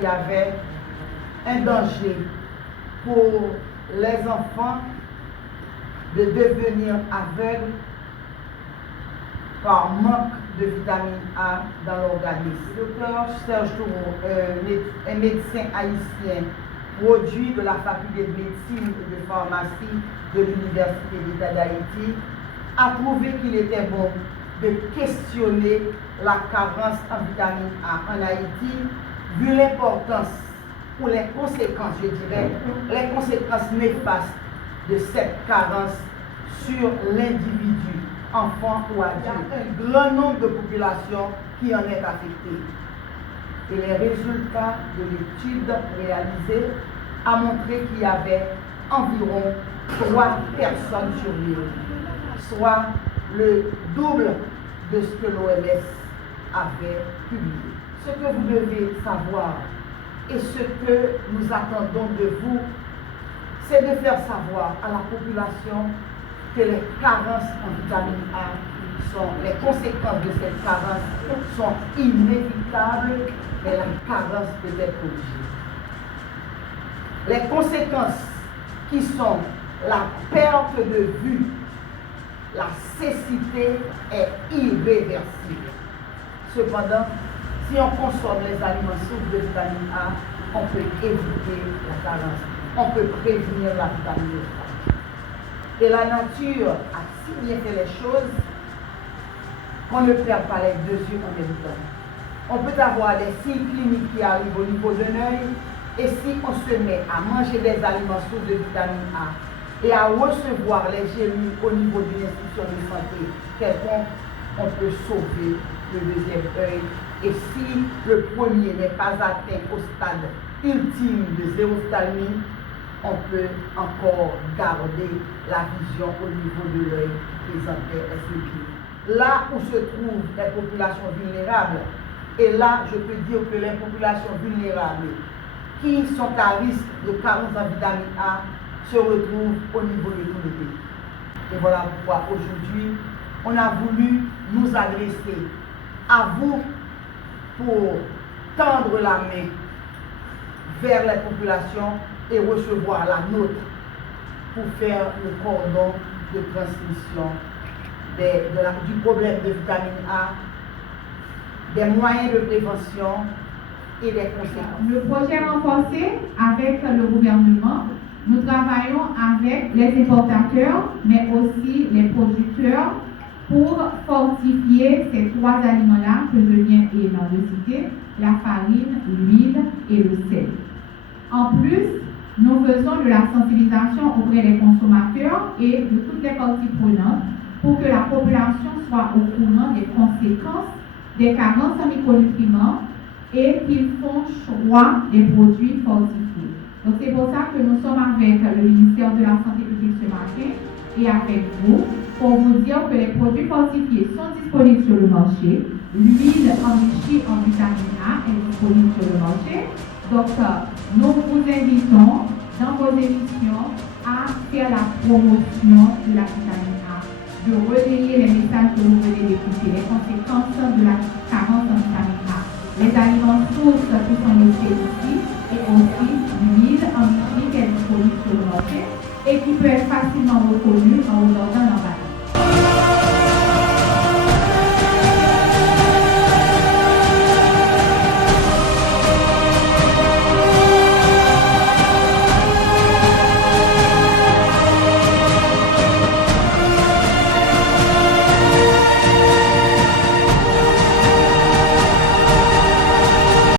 qu'il y avait un danger pour les enfants de devenir aveugles par manque de vitamine A dans l'organisme. Le docteur Serge Touron, un médecin haïtien, produit de la faculté de médecine et de pharmacie de l'Université d'État d'Haïti, a trouvé qu'il était bon de questionner la carence en vitamine A en Haïti, vu l'importance ou les conséquences, je dirais, les conséquences néfastes de cette carence sur l'individu, enfant ou adulte. Un grand nombre de populations qui en est affectée. Et les résultats de l'étude réalisée a montré qu'il y avait environ 3 personnes sur 1000, soit le double de ce que l'OMS avait publié. Ce que vous devez savoir et ce que nous attendons de vous, c'est de faire savoir à la population que les carences en vitamine A les conséquences de cette carence sont inévitables, mais la carence peut être corrigée. Les conséquences qui sont la perte de vue, la cécité est irréversible. Cependant, si on consomme les aliments sources de vitamine A, on peut éviter la carence, on peut prévenir la vitamine A. Et la nature a si bien fait les choses qu'on ne perd pas les deux yeux en même temps. On peut avoir des signes cliniques qui arrivent au niveau de l'œil, et si on se met à manger des aliments sources de vitamine A et à recevoir les gélules au niveau d'une institution de santé quelconque, on peut sauver le deuxième œil. Et si le premier n'est pas atteint au stade ultime de zérophthalmie, on peut encore garder la vision au niveau de l'œil qui présentait SLP. Là où se trouvent les populations vulnérables, et là je peux dire que les populations vulnérables qui sont à risque de carence en vitamine A se retrouvent au niveau de tout le pays. Et voilà pourquoi aujourd'hui, on a voulu nous adresser à vous pour tendre la main vers les populations et recevoir la nôtre pour faire le cordon de transmission du problème de vitamine A, des moyens de prévention et des conséquences. Le projet renforcé avec le gouvernement, nous travaillons avec les importateurs, mais aussi les producteurs pour fortifier ces 3 aliments-là que je viens de citer, la farine, l'huile et le sel. En plus, nous faisons de la sensibilisation auprès des consommateurs et de toutes les parties prenantes pour que la population soit au courant des conséquences des carences en micronutriments et qu'ils font choix des produits fortifiés. Donc c'est pour ça que nous sommes avec le ministère de la Santé publique ce matin et avec vous pour vous dire que les produits fortifiés sont disponibles sur le marché. L'huile enrichie en vitamine A est disponible sur le marché. Donc nous vous invitons dans vos émissions à faire la promotion de la vitamine A, de relayer les messages que vous venez d'écouter, les conséquences de la carence en vitamine A, les aliments sources qui sont notés